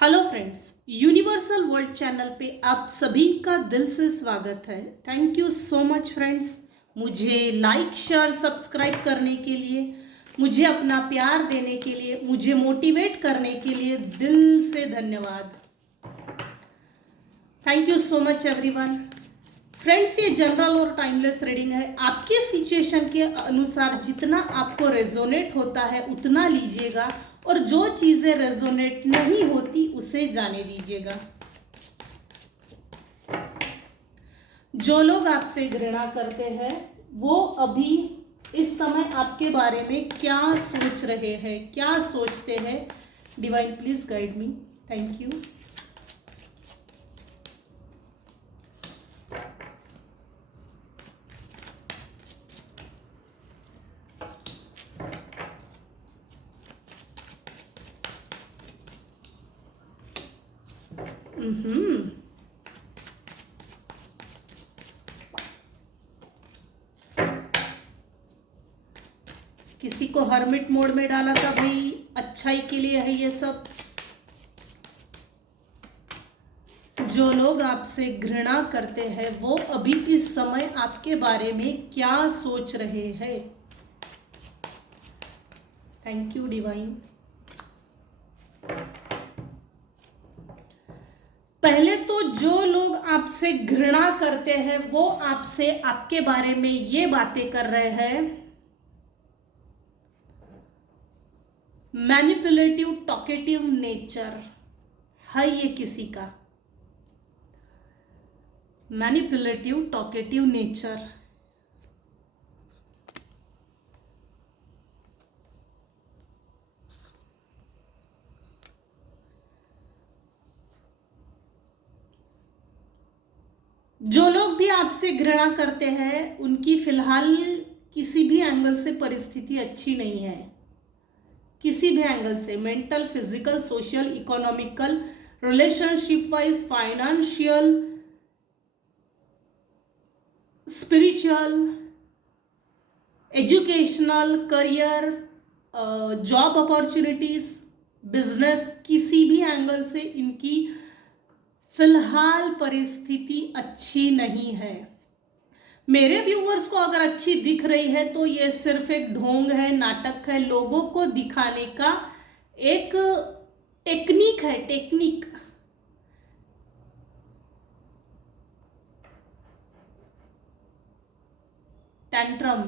Hello friends, universal world channel पे आप सभी का दिल से स्वागत है। Thank you so much friends, मुझे लाइक शेयर सब्सक्राइब करने के लिए, मुझे अपना प्यार देने के लिए, मुझे मोटिवेट करने के लिए दिल से धन्यवाद। Thank you so much everyone. Friends, ये जनरल और टाइमलेस रीडिंग है। आपके सिचुएशन के अनुसार जितना आपको रेजोनेट होता है उतना लीजिएगा, और जो चीजें रेजोनेट नहीं होती उसे जाने दीजिएगा। जो लोग आपसे घृणा करते हैं वो अभी इस समय आपके बारे में क्या सोच रहे हैं, क्या सोचते हैं? Divine please guide me. Thank you. किसी को हर्मिट मोड में डाला था भाई, अच्छाई के लिए है ये सब। जो लोग आपसे घृणा करते हैं वो अभी इस समय आपके बारे में क्या सोच रहे हैं? Thank you divine. पहले तो जो लोग आपसे घृणा करते हैं वो आपसे आपके बारे में ये बातें कर रहे हैं, मैनिपुलेटिव टॉकेटिव नेचर है ये किसी का। Manipulative talkative nature. जो लोग भी आपसे घृणा करते हैं उनकी फिलहाल किसी भी एंगल से परिस्थिति अच्छी नहीं है। किसी भी एंगल से, mental, physical, social, economical, relationship wise, financial, spiritual, educational, career, job opportunities, business, किसी भी एंगल से इनकी फिलहाल परिस्थिति अच्छी नहीं है। मेरे व्यूवर्स को अगर अच्छी दिख रही है तो ये सिर्फ एक ढोंग है, नाटक है, लोगों को दिखाने का एक टेक्निक है। Technique, tantrum,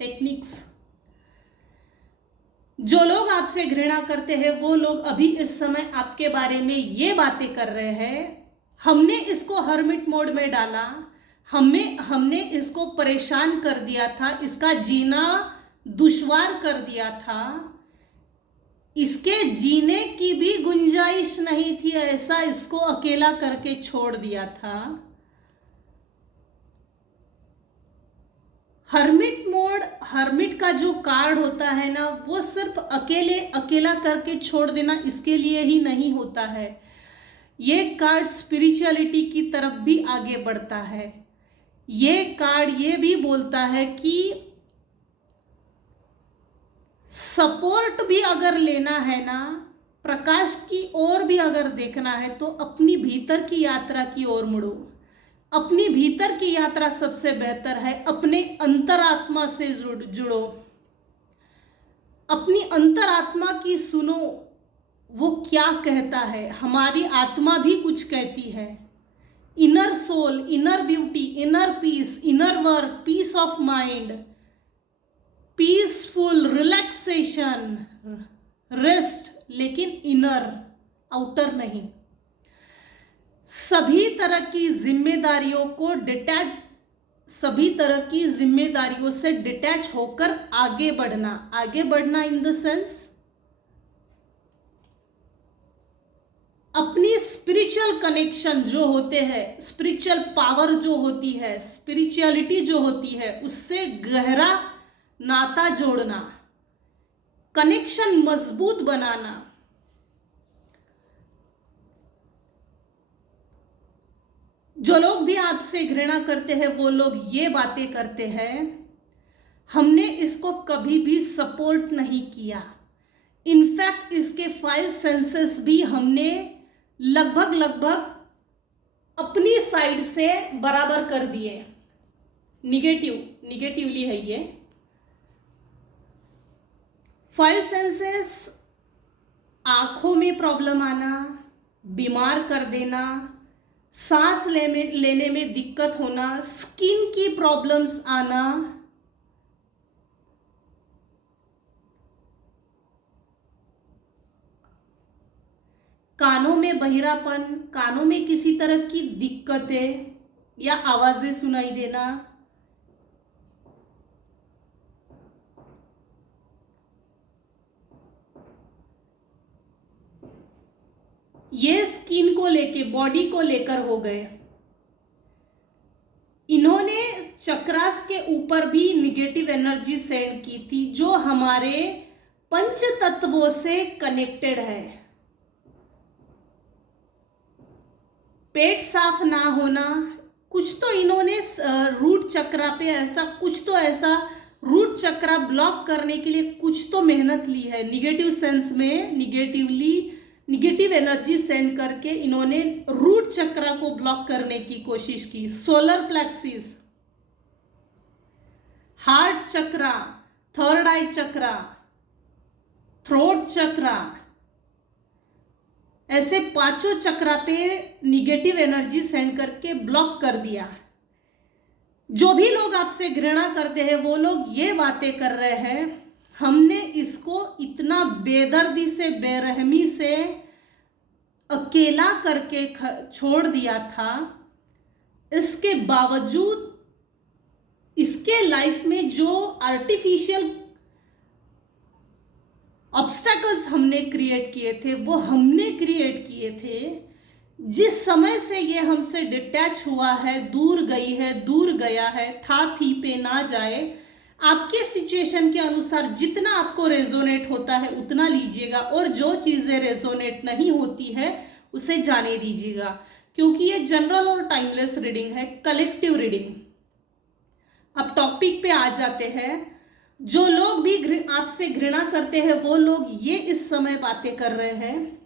techniques. जो लोग आपसे घृणा करते हैं वो लोग अभी इस समय आपके बारे में ये बातें कर रहे हैं, हमने इसको हर्मिट मोड में डाला, हमने इसको परेशान कर दिया था, इसका जीना दुश्वार कर दिया था, इसके जीने की भी गुंजाइश नहीं थी, ऐसा इसको अकेला करके छोड़ दिया था। हर्मिट मोड, हर्मिट का जो कार्ड होता है ना, वो सिर्फ अकेला करके छोड़ देना इसके लिए ही नहीं होता है। ये कार्ड स्पिरिचुअलिटी की तरफ भी आगे बढ़ता है। ये कार्ड ये भी बोलता है कि सपोर्ट भी अगर लेना है ना, प्रकाश की ओर भी अगर देखना है तो अपनी भीतर की यात्रा की ओर मुड़ो। अपनी भीतर की यात्रा सबसे बेहतर है। अपने अंतरात्मा से जुड़ो, अपनी अंतरात्मा की सुनो, वो क्या कहता है। हमारी आत्मा भी कुछ कहती है। Inner soul, inner beauty, inner peace, inner work, peace of mind, peaceful, relaxation, rest, लेकिन इनर, आउटर नहीं। सभी तरह की जिम्मेदारियों से डिटैच होकर आगे बढ़ना इन द सेंस अपनी स्पिरिचुअल कनेक्शन जो होते हैं, स्पिरिचुअल पावर जो होती है, स्पिरिचुअलिटी जो होती है, उससे गहरा नाता जोड़ना, कनेक्शन मजबूत बनाना। जो लोग भी आपसे घृणा करते हैं वो लोग ये बातें करते हैं, हमने इसको कभी भी सपोर्ट नहीं किया, इनफैक्ट इसके 5 सेंसेस भी हमने लगभग अपनी साइड से बराबर कर दिए। निगेटिवली है ये 5 सेंसेस। आंखों में प्रॉब्लम आना, बीमार कर देना, सांस लेने में दिक्कत होना, स्किन की प्रॉब्लम्स आना, कानों में बहिरापन, कानों में किसी तरह की दिक्कतें या आवाजें सुनाई देना, ये स्किन को लेके, बॉडी को लेकर हो गए। इन्होंने चक्रास के ऊपर भी निगेटिव एनर्जी सेंड की थी जो हमारे पंच तत्वों से कनेक्टेड है। पेट साफ ना होना, कुछ तो इन्होंने रूट चक्रा पे ऐसा रूट चक्रा ब्लॉक करने के लिए कुछ तो मेहनत ली है। निगेटिव सेंस में निगेटिव एनर्जी सेंड करके इन्होंने रूट चक्रा को ब्लॉक करने की कोशिश की। सोलर प्लेक्सिस, हार्ट चक्रा, थर्ड आई चक्रा, थ्रोट चक्रा, ऐसे 5 चक्रा पे निगेटिव एनर्जी सेंड करके ब्लॉक कर दिया। जो भी लोग आपसे घृणा करते हैं वो लोग ये बातें कर रहे हैं, हमने इसको इतना बेदर्दी से, बेरहमी से अकेला करके छोड़ दिया था, इसके बावजूद इसके लाइफ में जो आर्टिफिशियल ऑब्स्टेकल्स हमने क्रिएट किए थे वो हमने क्रिएट किए थे। जिस समय से ये हमसे डिटैच हुआ है, दूर गई है, दूर गया है, था थी पे ना जाए। आपके सिचुएशन के अनुसार जितना आपको रेजोनेट होता है उतना लीजिएगा, और जो चीजें रेजोनेट नहीं होती है उसे जाने दीजिएगा, क्योंकि ये जनरल और टाइमलेस रीडिंग है, कलेक्टिव रीडिंग। अब टॉपिक पे आ जाते हैं। जो लोग भी आपसे घृणा करते हैं वो लोग ये इस समय बातें कर रहे हैं,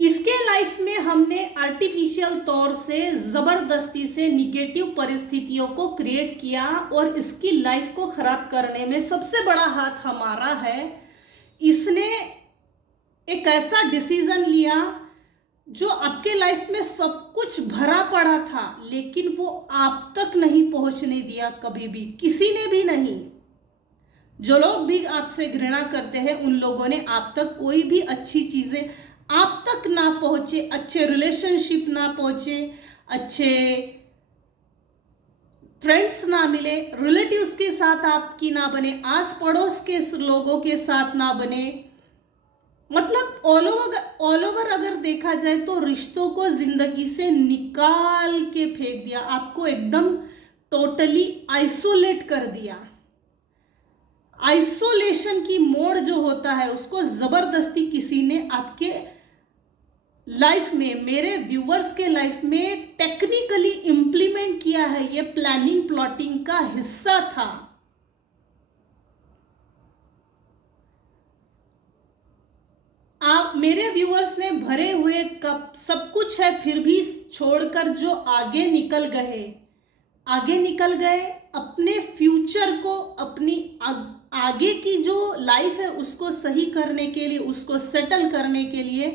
इसके लाइफ में हमने आर्टिफिशियल तौर से जबरदस्ती से निगेटिव परिस्थितियों को क्रिएट किया और इसकी लाइफ को खराब करने में सबसे बड़ा हाथ हमारा है। इसने एक ऐसा डिसीजन लिया जो आपके लाइफ में सब कुछ भरा पड़ा था, लेकिन वो आप तक नहीं पहुंचने दिया कभी भी, किसी ने भी नहीं। जो लोग भी आपसे घृणा करते हैं उन लोगों ने आप तक कोई भी अच्छी चीजें आप तक ना पहुंचे, अच्छे रिलेशनशिप ना पहुंचे, अच्छे फ्रेंड्स ना मिले, रिलेटिव्स के साथ आपकी ना बने, आस पड़ोस के लोगों के साथ ना बने। मतलब ऑल ओवर अगर देखा जाए तो रिश्तों को जिंदगी से निकाल के फेंक दिया, आपको एकदम टोटली आइसोलेट कर दिया। आइसोलेशन की मोड जो होता है उसको जबरदस्ती किसी ने आपके लाइफ में, मेरे व्यूअर्स के लाइफ में टेक्निकली इंप्लीमेंट किया है। ये प्लानिंग प्लॉटिंग का हिस्सा था। आप मेरे व्यूअर्स ने भरे हुए कप सब कुछ है फिर भी छोड़कर जो आगे निकल गए अपने फ्यूचर को, अपनी आगे की जो लाइफ है उसको सही करने के लिए, उसको सेटल करने के लिए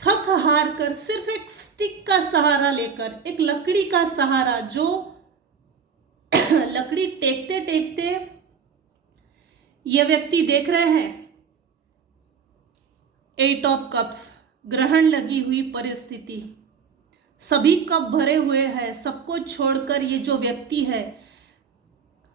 थक हार कर सिर्फ एक स्टिक का सहारा लेकर, एक लकड़ी का सहारा, जो लकड़ी टेकते टेकते ये व्यक्ति देख रहे हैं 8 ऑफ कप्स, ग्रहण लगी हुई परिस्थिति, सभी कप भरे हुए हैं, सबको छोड़कर ये जो व्यक्ति है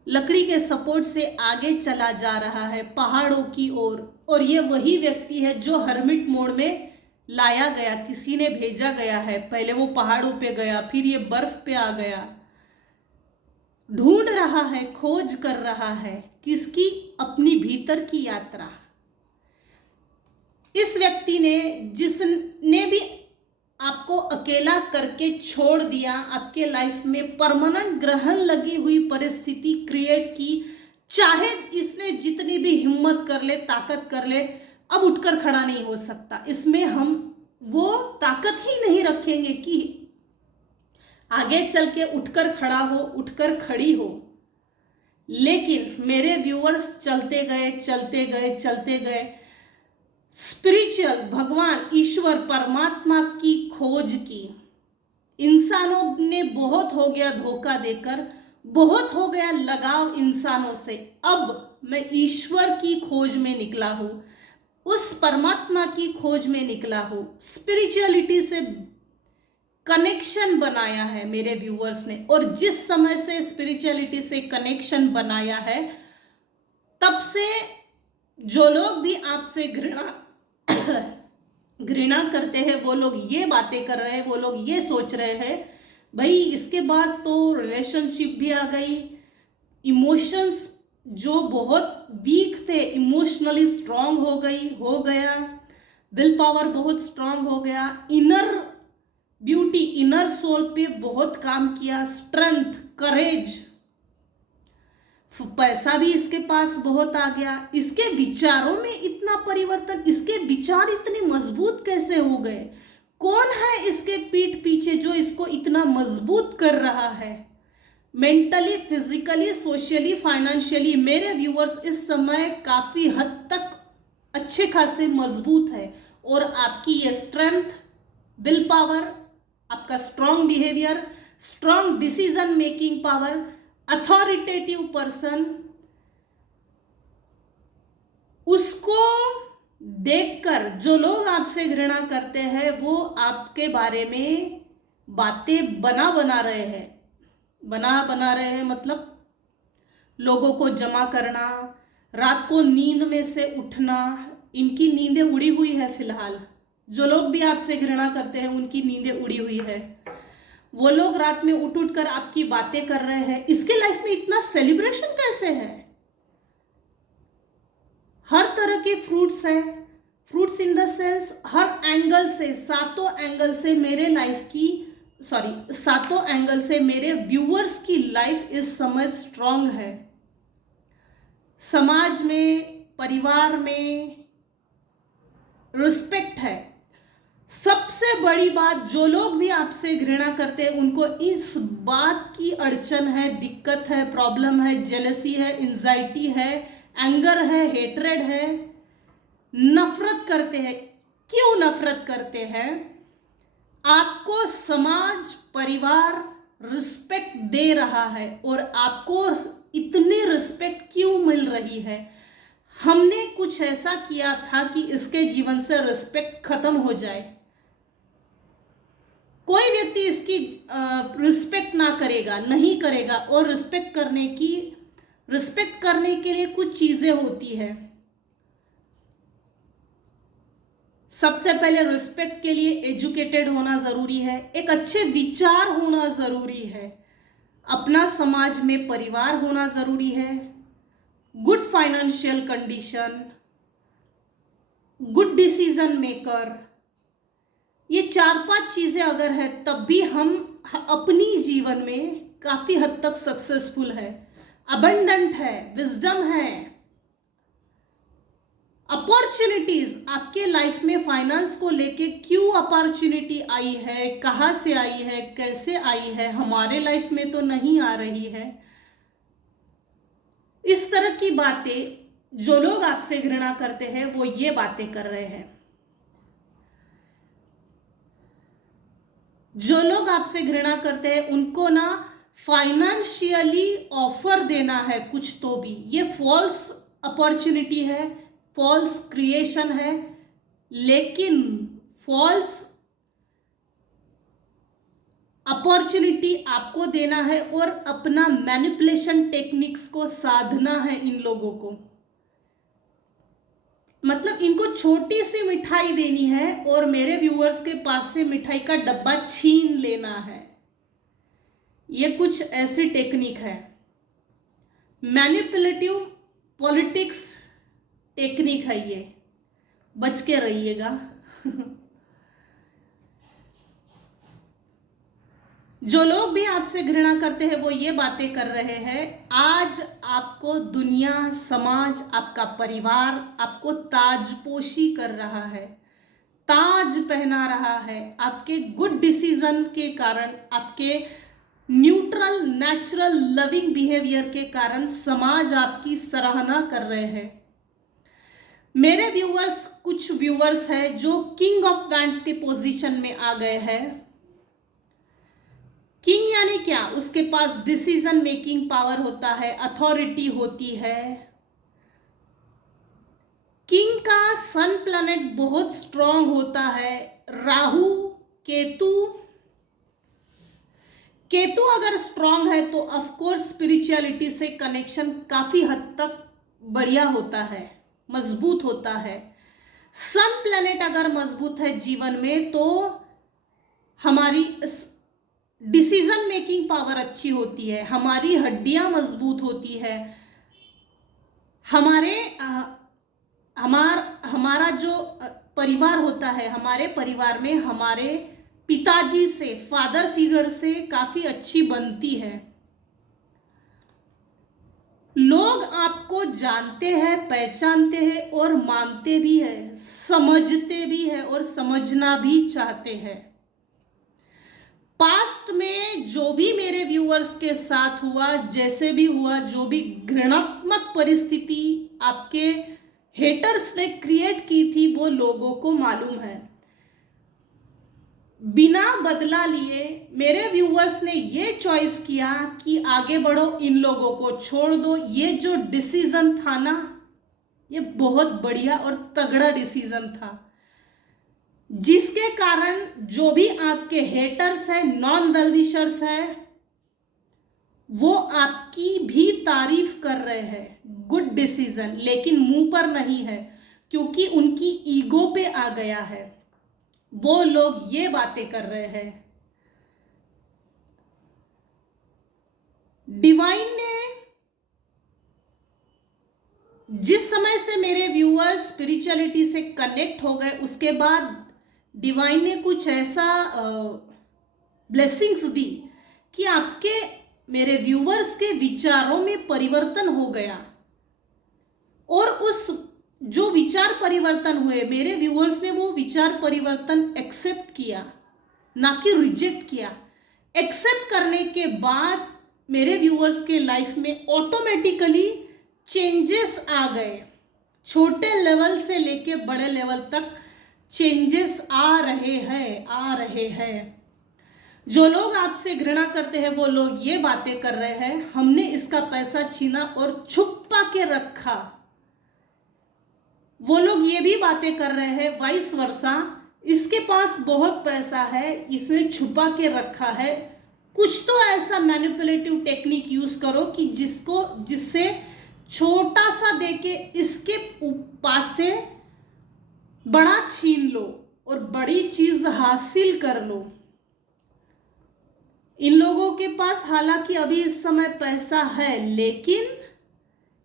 लकड़ी के सपोर्ट से आगे चला जा रहा है पहाड़ों की ओर। और ये वही व्यक्ति है जो हर्मिट मोड में लाया गया, किसी ने भेजा गया है। पहले वो पहाड़ों पे गया, फिर ये बर्फ पे आ गया, ढूंढ रहा है, खोज कर रहा है किसकी, अपनी भीतर की यात्रा। इस व्यक्ति ने, जिसने भी आपको अकेला करके छोड़ दिया, आपके लाइफ में परमानेंट ग्रहण लगी हुई परिस्थिति क्रिएट की, चाहे इसने जितनी भी हिम्मत कर ले, ताकत कर ले, अब उठकर खड़ा नहीं हो सकता। इसमें हम वो ताकत ही नहीं रखेंगे कि आगे चल के उठकर खड़ा हो, उठकर खड़ी हो। लेकिन मेरे व्यूअर्स चलते गए चलते गए चलते गए, स्पिरिचुअल भगवान ईश्वर परमात्मा की खोज की। इंसानों ने बहुत हो गया धोखा देकर, बहुत हो गया लगाव इंसानों से। अब मैं ईश्वर की खोज में निकला हूं, उस परमात्मा की खोज में निकला हूं। स्पिरिचुअलिटी से कनेक्शन बनाया है मेरे व्यूअर्स ने, और जिस समय से स्पिरिचुअलिटी से कनेक्शन बनाया है, तब से जो लोग भी आपसे घृणा करते हैं, वो लोग ये बातें कर रहे हैं, वो लोग ये सोच रहे हैं, भाई इसके पास तो रिलेशनशिप भी आ गई, इमोशंस जो बहुत वीक थे इमोशनली स्ट्रांग हो गया, विल पावर बहुत स्ट्रांग हो गया, इनर ब्यूटी, इनर सोल पे बहुत काम किया, स्ट्रेंथ, करेज, पैसा भी इसके पास बहुत आ गया। इसके विचारों में इतना परिवर्तन, इसके विचार इतने मजबूत कैसे हो गए? कौन है इसके पीठ पीछे जो इसको इतना मजबूत कर रहा है? मेंटली, फिजिकली, सोशली, फाइनेंशियली मेरे व्यूअर्स इस समय काफी हद तक अच्छे खासे मजबूत है, और आपकी ये स्ट्रेंथ, विल पावर, आपका strong behaviour, strong decision making power, authoritative person, उसको देखकर जो लोग आपसे घृणा करते हैं वो आपके बारे में बातें बना रहे हैं। मतलब लोगों को जमा करना, रात को नींद में से उठना, इनकी नींदें उड़ी हुई है। फिलहाल जो लोग भी आपसे घृणा करते हैं उनकी नींदें उड़ी हुई है। वो लोग रात में उठ कर आपकी बातें कर रहे हैं। इसके लाइफ में इतना सेलिब्रेशन कैसे है? हर तरह के फ्रूट्स हैं, fruits in the sense her angle से, सातों एंगल से मेरे लाइफ की, सातों एंगल से मेरे व्यूअर्स की लाइफ इस समय स्ट्रांग है। समाज में, परिवार में रिस्पेक्ट है। सबसे बड़ी बात, जो लोग भी आपसे घृणा करते हैं उनको इस बात की अड़चन है, दिक्कत है, प्रॉब्लम है, जेलसी है, एंजाइटी है, एंगर है, हेट्रेड है, नफरत करते हैं। क्यों नफरत करते हैं? आपको समाज, परिवार रिस्पेक्ट दे रहा है, और आपको इतनी रिस्पेक्ट क्यों मिल रही है? हमने कुछ ऐसा किया था कि इसके जीवन से रिस्पेक्ट खत्म हो जाए। कोई व्यक्ति इसकी रिस्पेक्ट ना करेगा, नहीं करेगा, और रिस्पेक्ट करने के लिए कुछ चीजें होती है। सबसे पहले रिस्पेक्ट के लिए एजुकेटेड होना जरूरी है, एक अच्छे विचार होना जरूरी है, अपना समाज में परिवार होना जरूरी है, good financial condition, good decision maker. ये 4-5 चीजें अगर है तब भी हम अपनी जीवन में काफी हद तक सक्सेसफुल है, अबंडेंट है, विजडम है, अपॉर्चुनिटीज आपके लाइफ में फाइनेंस को लेके क्यों अपॉर्चुनिटी आई है, कहां से आई है, कैसे आई है, हमारे लाइफ में तो नहीं आ रही है। इस तरह की बातें जो लोग आपसे घृणा करते हैं वो ये बातें कर रहे हैं। जो लोग आपसे घृणा करते हैं उनको ना फाइनेंशियली ऑफर देना है कुछ, तो भी ये फॉल्स अपॉर्चुनिटी है, फॉल्स क्रिएशन है। लेकिन फॉल्स अपॉर्चुनिटी आपको देना है और अपना मैनिपुलेशन टेक्निक्स को साधना है इन लोगों को। मतलब इनको छोटी सी मिठाई देनी है और मेरे व्यूअर्स के पास से मिठाई का डब्बा छीन लेना है। ये कुछ ऐसी टेक्निक है, मैनिपुलेटिव पॉलिटिक्स टेक्निक है, ये बच के रहिएगा। जो लोग भी आपसे घृणा करते हैं वो ये बातें कर रहे हैं, आज आपको दुनिया, समाज, आपका परिवार आपको ताजपोशी कर रहा है, ताज पहना रहा है। आपके गुड डिसीजन के कारण, आपके न्यूट्रल, नेचुरल, लविंग बिहेवियर के कारण समाज आपकी सराहना कर रहे हैं। मेरे व्यूअर्स, कुछ व्यूअर्स हैं जो किंग ऑफ वैंड्स के पोजीशन में आ गए हैं। किंग यानी क्या? उसके पास डिसीजन मेकिंग पावर होता है, अथॉरिटी होती है। किंग का सन प्लैनेट बहुत स्ट्रांग होता है। राहु, केतु, केतु अगर स्ट्रांग है तो ऑफ कोर्स स्पिरिचुअलिटी से कनेक्शन काफी हद तक बढ़िया होता है, मजबूत होता है। सन प्लैनेट अगर मजबूत है जीवन में तो हमारी डिसीजन मेकिंग पावर अच्छी होती है, हमारी हड्डियां मजबूत होती है, हमारा जो परिवार होता है, हमारे परिवार में हमारे पिताजी से, फादर फिगर से काफी अच्छी बनती है। लोग आपको जानते हैं, पहचानते हैं और मानते भी हैं, समझते भी हैं और समझना भी चाहते हैं। पास्ट में जो भी मेरे व्यूअर्स के साथ हुआ, जैसे भी हुआ, जो भी घृणात्मक परिस्थिति आपके हेटर्स ने क्रिएट की थी वो लोगों को मालूम है। बिना बदला लिए मेरे व्यूअर्स ने ये चॉइस किया कि आगे बढ़ो, इन लोगों को छोड़ दो। ये जो डिसीजन था ना, ये बहुत बढ़िया और तगड़ा डिसीजन था, जिसके कारण जो भी आपके हेटर्स हैं, नॉन वेल विशर्स हैं, वो आपकी भी तारीफ कर रहे हैं। गुड डिसीजन, लेकिन मुंह पर नहीं है, क्योंकि उनकी ईगो पे आ गया है। वो लोग ये बातें कर रहे हैं। डिवाइन ने जिस समय से मेरे व्यूअर्स स्पिरिचुअलिटी से कनेक्ट हो गए, उसके बाद डिवाइन ने कुछ ऐसा ब्लेसिंग्स दी कि आपके, मेरे व्यूअर्स के विचारों में परिवर्तन हो गया। और उस जो विचार परिवर्तन हुए, मेरे व्यूअर्स ने वो विचार परिवर्तन एक्सेप्ट किया, ना कि रिजेक्ट किया। एक्सेप्ट करने के बाद मेरे व्यूअर्स के लाइफ में ऑटोमेटिकली चेंजेस आ गए। छोटे लेवल से लेके बड़े लेवल तक चेंजेस आ रहे हैं। जो लोग आपसे घृणा करते हैं वो लोग ये बातें कर रहे हैं, हमने इसका पैसा छीना और छुपा के रखा। वो लोग ये भी बातें कर रहे हैं वाइस वर्सा, इसके पास बहुत पैसा है, इसने छुपा के रखा है। कुछ तो ऐसा मैनिपुलेटिव टेक्निक यूज करो कि जिससे छोटा सा देके इसके पास से बड़ा छीन लो और बड़ी चीज हासिल कर लो। इन लोगों के पास हालांकि अभी इस समय पैसा है, लेकिन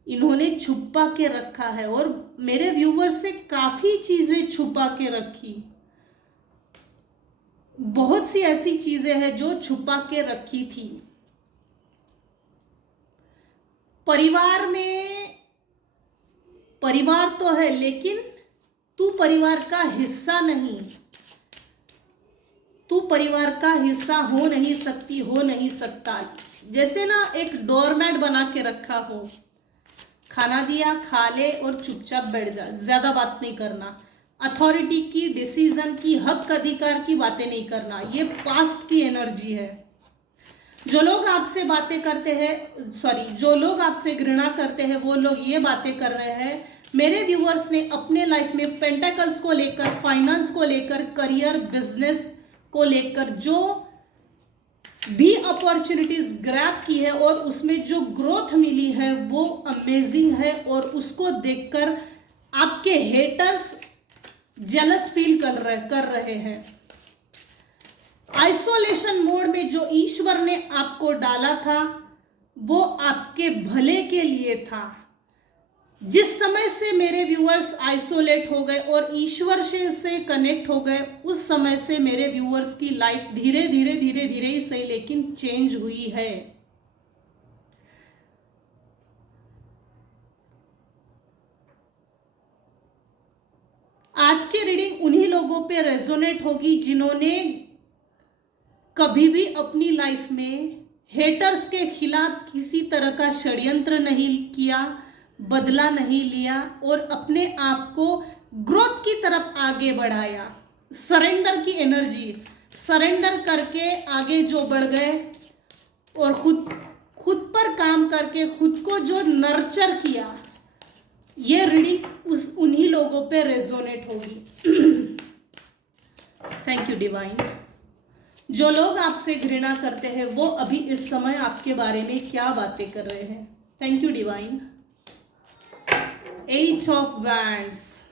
इन्होंने छुपा के रखा है। और मेरे व्यूवर से काफी चीजें छुपा के रखी, बहुत सी ऐसी चीजें हैं जो छुपा के रखी थी। परिवार में, परिवार तो है लेकिन तू परिवार का हिस्सा नहीं, तू परिवार का हिस्सा हो नहीं सकती, हो नहीं सकता। जैसे ना एक डोरमैट बना के रखा हो, खाना दिया, खा ले और चुपचाप बैठ जा, ज्यादा बात नहीं करना। अथॉरिटी की, डिसीजन की, हक अधिकार की बातें नहीं करना, ये पास्ट की एनर्जी है। जो लोग आपसे बातें करते हैं, जो लोग आपसे घृणा करते हैं वो लोग ये बातें कर रहे हैं। मेरे व्यूअर्स ने अपने लाइफ में पेंटाकल्स को लेकर, फाइनेंस को लेकर, करियर, बिजनेस को लेकर जो भी अपॉर्चुनिटीज ग्रैब की है और उसमें जो ग्रोथ मिली है वो अमेजिंग है। और उसको देखकर आपके हेटर्स जेलस फील कर रहे हैं। आइसोलेशन मोड में जो ईश्वर ने आपको डाला था वो आपके भले के लिए था। जिस समय से मेरे व्यूअर्स आइसोलेट हो गए और ईश्वर से कनेक्ट हो गए, उस समय से मेरे व्यूअर्स की लाइफ धीरे धीरे धीरे धीरे ही सही लेकिन चेंज हुई है। आज की रीडिंग उन्हीं लोगों पे रेजोनेट होगी जिन्होंने कभी भी अपनी लाइफ में हेटर्स के खिलाफ किसी तरह का षड्यंत्र नहीं किया, बदला नहीं लिया और अपने आप को ग्रोथ की तरफ आगे बढ़ाया। सरेंडर की एनर्जी, सरेंडर करके आगे जो बढ़ गए और खुद पर काम करके खुद को जो नर्चर किया, ये रीडिंग उन्हीं लोगों पे रेजोनेट होगी। Thank you divine. जो लोग आपसे घृणा करते हैं वो अभी इस समय आपके बारे में क्या बातें कर रहे हैं। Thank you divine. 8 of wands,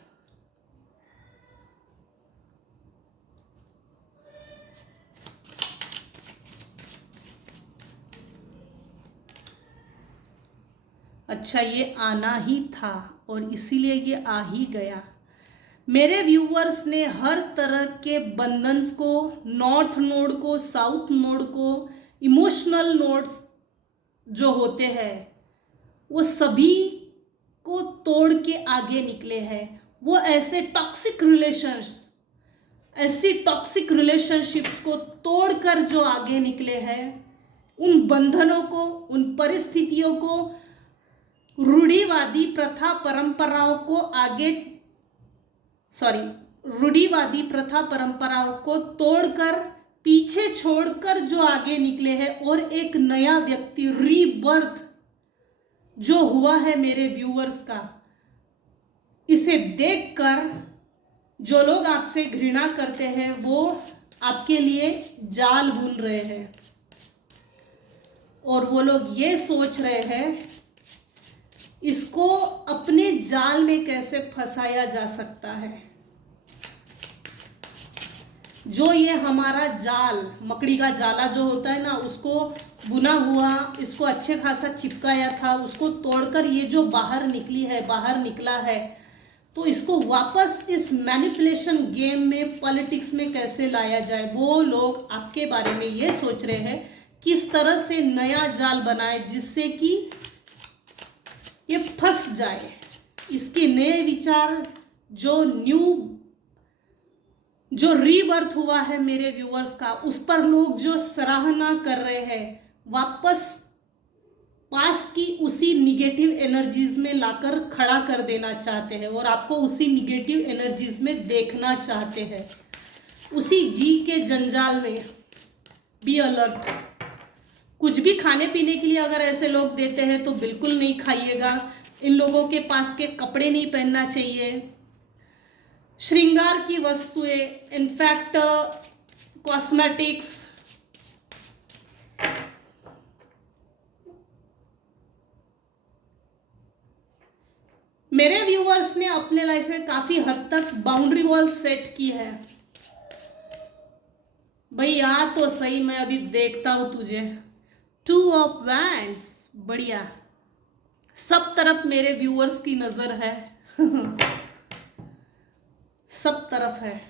अच्छा ये आना ही था और इसीलिए ये आ ही गया। मेरे व्यूअर्स ने हर तरह के बंधन्स को, नॉर्थ नोड को, साउथ नोड को, इमोशनल नोड्स जो होते हैं वो सभी को तोड़ के आगे निकले हैं। वो ऐसे टॉक्सिक रिलेशनशिप्स को तोड़कर जो आगे निकले हैं, उन बंधनों को, उन परिस्थितियों को, रूढ़िवादी प्रथा परंपराओं को तोड़कर, पीछे छोड़कर जो आगे निकले हैं और एक नया व्यक्ति, रीबर्थ जो हुआ है मेरे व्यूअर्स का, इसे देखकर जो लोग आपसे घृणा करते हैं वो आपके लिए जाल बुन रहे हैं और वो लोग ये सोच रहे हैं इसको अपने जाल में कैसे फंसाया जा सकता है। जो ये हमारा जाल, मकड़ी का जाला जो होता है ना, उसको बुना हुआ, इसको अच्छे खासा चिपकाया था, उसको तोड़कर ये जो बाहर निकला है, तो इसको वापस इस मैनिपुलेशन गेम में, पॉलिटिक्स में कैसे लाया जाए। वो लोग आपके बारे में ये सोच रहे हैं किस तरह से नया जाल बनाए जिससे कि ये फंस जाए। इसके नए विचार, जो रीबर्थ हुआ है मेरे व्यूअर्स का, उस पर लोग जो सराहना कर रहे हैं, वापस पास की उसी निगेटिव एनर्जीज में लाकर खड़ा कर देना चाहते हैं और आपको उसी निगेटिव एनर्जीज में देखना चाहते हैं, उसी जी के जंजाल में। Be alert. कुछ भी खाने पीने के लिए अगर ऐसे लोग देते हैं तो बिल्कुल नहीं खाइएगा। इन लोगों के पास के कपड़े नहीं पहनना चाहिए, श्रृंगार की वस्तुएं, इनफैक्ट कॉस्मेटिक्स, मेरे व्यूअर्स ने अपने लाइफ में काफी हद तक बाउंड्री वॉल सेट की है। भाई आ तो सही, मैं अभी देखता हूं तुझे। 2 ऑफ वैंड्स, बढ़िया। सब तरफ मेरे व्यूअर्स की नजर है। सब तरफ है।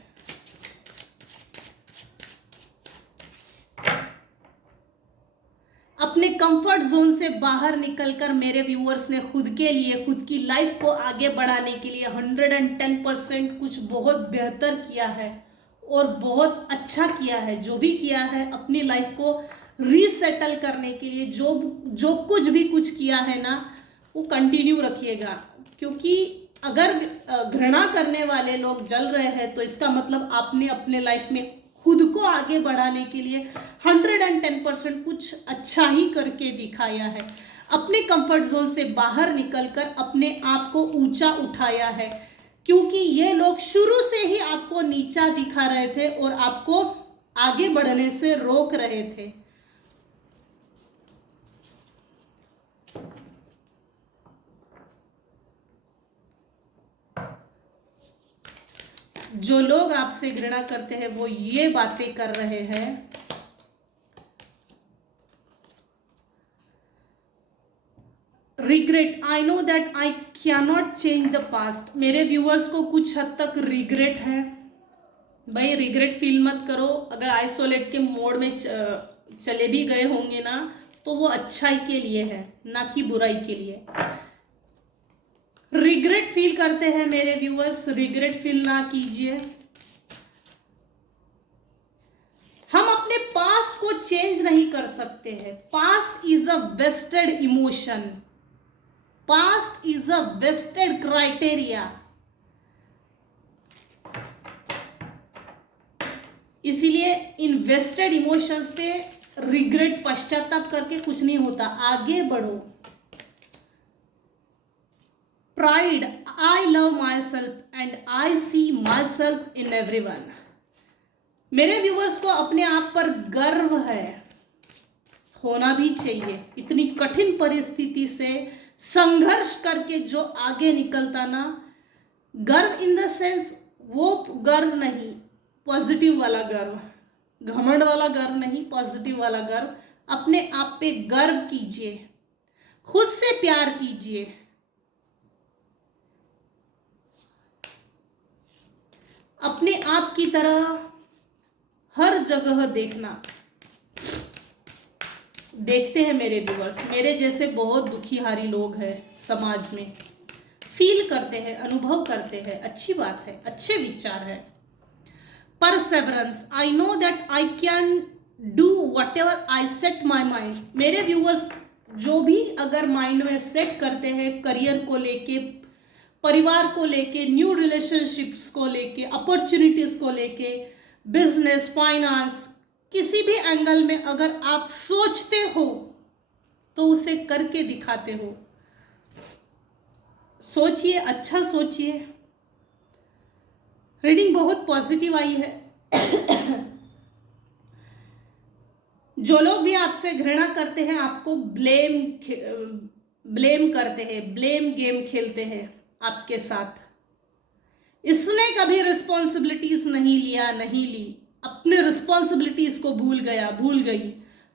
अपने कंफर्ट जोन से बाहर निकलकर मेरे व्यूअर्स ने खुद के लिए, खुद की लाइफ को आगे बढ़ाने के लिए 110% कुछ बहुत बेहतर किया है और बहुत अच्छा किया है। जो भी किया है अपनी लाइफ को रीसेटल करने के लिए, जो कुछ भी कुछ किया है ना, वो कंटिन्यू रखिएगा। क्योंकि अगर घृणा करने वाले लोग जल रहे हैं तो इसका मतलब आपने अपने लाइफ में खुद को आगे बढ़ाने के लिए 110% कुछ अच्छा ही करके दिखाया है। अपने कंफर्ट जोन से बाहर निकलकर अपने आप को ऊंचा उठाया है, क्योंकि ये लोग शुरू से ही आपको नीचा दिखा रहे थे और आपको आगे बढ़ने से रोक रहे थे। जो लोग आपसे घृणा करते हैं वो ये बातें कर रहे हैं, regret, I know that I can not change the past. मेरे व्यूअर्स को कुछ हद तक रिग्रेट है। भाई रिग्रेट फील मत करो, अगर आइसोलेट के मोड में चले भी गए होंगे ना तो वो अच्छाई के लिए है, ना कि बुराई के लिए। रिग्रेट फील करते हैं मेरे व्यूअर्स, रिग्रेट फील ना कीजिए। हम अपने पास्ट को चेंज नहीं कर सकते हैं। Past is a wasted emotion, past is a wasted criteria. इसीलिए इन वेस्टेड इमोशंस पे रिग्रेट, पश्चाताप करके कुछ नहीं होता। आगे बढ़ो। Pride, I love my self and I see my self in everyone. मेरे व्यूवर्स को अपने आप पर गर्व है, होना भी चाहिए। इतनी कठिन परिस्थिति से संघर्ष करके जो आगे निकलता ना, गर्व इन द सेंस वो गर्व नहीं, पॉजिटिव वाला गर्व, घमंड वाला गर्व नहीं, पॉजिटिव वाला गर्व। अपने आप पे गर्व कीजिए, खुद से प्यार कीजिए। अपने आप की तरह हर जगह देखना। देखते हैं मेरे व्यूअर्स, मेरे जैसे बहुत दुखीहारी लोग हैं समाज में, फील करते हैं, अनुभव करते हैं। अच्छी बात है, अच्छे विचार है। Perseverance, I know that I can do what ever I set my mind. मेरे व्यूअर्स जो भी अगर माइंड में सेट करते हैं, करियर को लेके, परिवार को लेके, न्यू रिलेशनशिप्स को लेके, अपॉर्चुनिटीज को लेके, बिजनेस, फाइनेंस, किसी भी एंगल में अगर आप सोचते हो तो उसे करके दिखाते हो। सोचिए, अच्छा सोचिए। रीडिंग बहुत पॉजिटिव आई है। जो लोग भी आपसे घृणा करते हैं, आपको ब्लेम करते हैं, ब्लेम गेम खेलते हैं आपके साथ, इसने कभी रिस्पॉन्सिबिलिटीज नहीं ली, अपने रिस्पॉन्सिबिलिटीज को भूल गई।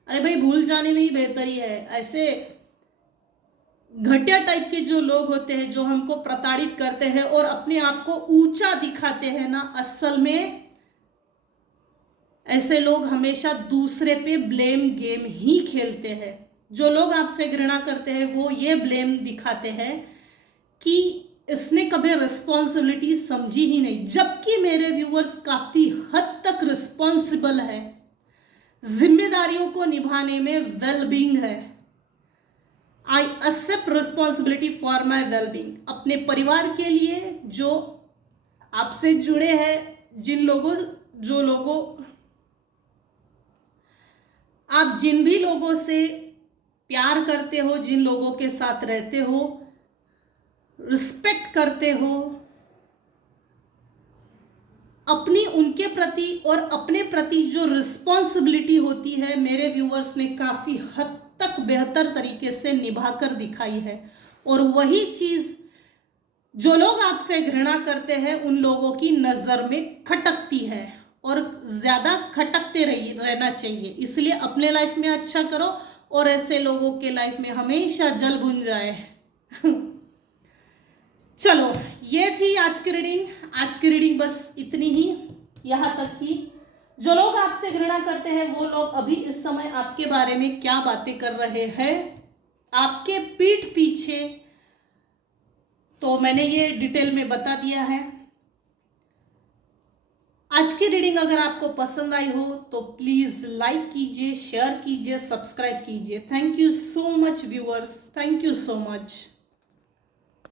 अरे भाई, भूल जाने में ही बेहतरी है। ऐसे घटिया टाइप के जो लोग होते हैं, जो हमको प्रताड़ित करते हैं और अपने आप को ऊंचा दिखाते हैं ना, असल में ऐसे लोग हमेशा दूसरे पे ब्लेम गेम ही खेलते हैं। जो लोग आपसे घृणा करते हैं वो ये ब्लेम दिखाते हैं कि इसने कभी रिस्पॉन्सिबिलिटी समझी ही नहीं, जबकि मेरे व्यूअर्स काफी हद तक रिस्पॉन्सिबल है, जिम्मेदारियों को निभाने में वेलबींग है। I accept responsibility for my wellbeing. अपने परिवार के लिए, जो आपसे जुड़े हैं, आप जिन भी लोगों से प्यार करते हो, जिन लोगों के साथ रहते हो, रिस्पेक्ट करते हो, अपनी उनके प्रति और अपने प्रति जो रिस्पॉन्सिबिलिटी होती है, मेरे व्यूअर्स ने काफी हद तक बेहतर तरीके से निभाकर दिखाई है। और वही चीज जो लोग आपसे घृणा करते हैं उन लोगों की नजर में खटकती है, और ज्यादा खटकते रहना चाहिए। इसलिए अपने लाइफ में अच्छा करो और ऐसे लोगों के लाइफ में हमेशा जल बुन जाए। चलो, ये थी आज की रीडिंग। आज की रीडिंग बस इतनी ही, यहाँ तक ही। जो लोग आपसे घृणा करते हैं वो लोग अभी इस समय आपके बारे में क्या बातें कर रहे हैं आपके पीठ पीछे, तो मैंने ये डिटेल में बता दिया है। आज की रीडिंग अगर आपको पसंद आई हो तो प्लीज लाइक कीजिए, शेयर कीजिए, सब्सक्राइब कीजिए। Thank you so much viewers, thank you so much.